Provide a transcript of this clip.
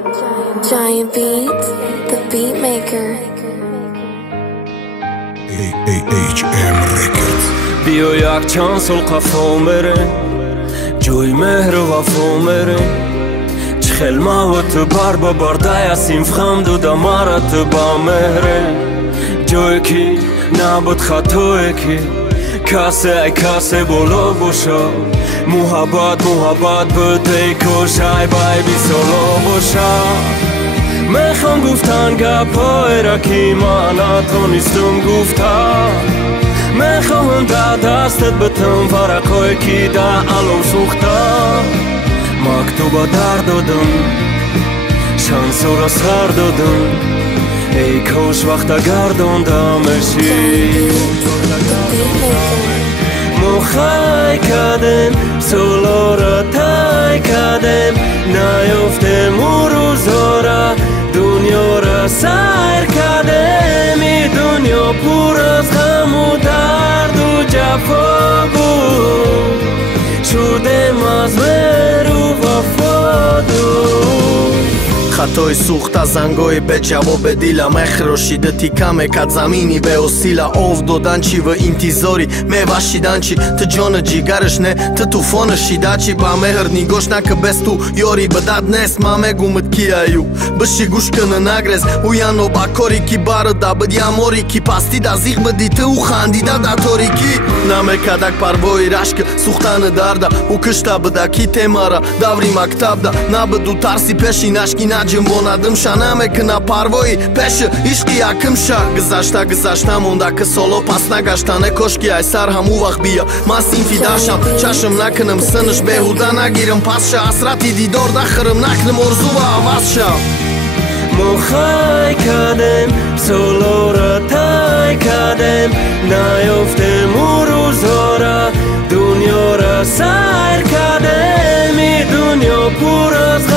Giant Beats, the beat maker. HM Records. بیا یک چند سال قفا میره جوی مهر و وفا میره چه خیل ما و تو بار با برده اسیم فخم دو دمارت با مهره جوی کی نبود خطوی کی کاسه بولو بوشا محبت بده کشای بای بی سولو بوشا میخوام گفتن گپای را که من تو نیستم گفتن میخوام در دستت بتم فرقای که در علم سوختم مکتوب در دادم شانس را سر دادم ای کاش وقت گرداندمشی مخای کردم سولا را تای کردم نیفتم او روزا را دنیا را سیر کردم ای دنیا پر از غم و درد و جفا بود شدم از مهر و وفا خطای سوخت از زنگای به جواب دیلم اخراشیده تیکه میکد زمینی به اصیله آف دادن چی و انتظاری میوشیدن چی تو جان جیگرش نه تو توفان شیده چی با مهر نگوش نکه بست تو یاری بدد نیست ما میگومد کی ایو بشی گوش کنه نگرز او یانو با کاری کی بار دا بدی اموری کی پاستی دا زیغ بدی تو خاندیده دا تاریکی نمیکدک پروای رشک سوختن درده او کشته بده کی تیمارا دوری مکتب دا نبدو ترسی پیشی نشکی جنبوندم شنمه کنه پروایی پیش عشقی یکم شا گذشته مونده که سالو پس نگشتنه کشکی ای سر همو وقت بیا من سینفی داشم چشم نکنم سنش بهوده نگیرم پس شه حسرتی دیدار دخرم نکنم ارزو و عوض شم مخای کردم سالو را تای کردم نیفتم او روزا را دنیا را سیر کردم ای دنیا پر از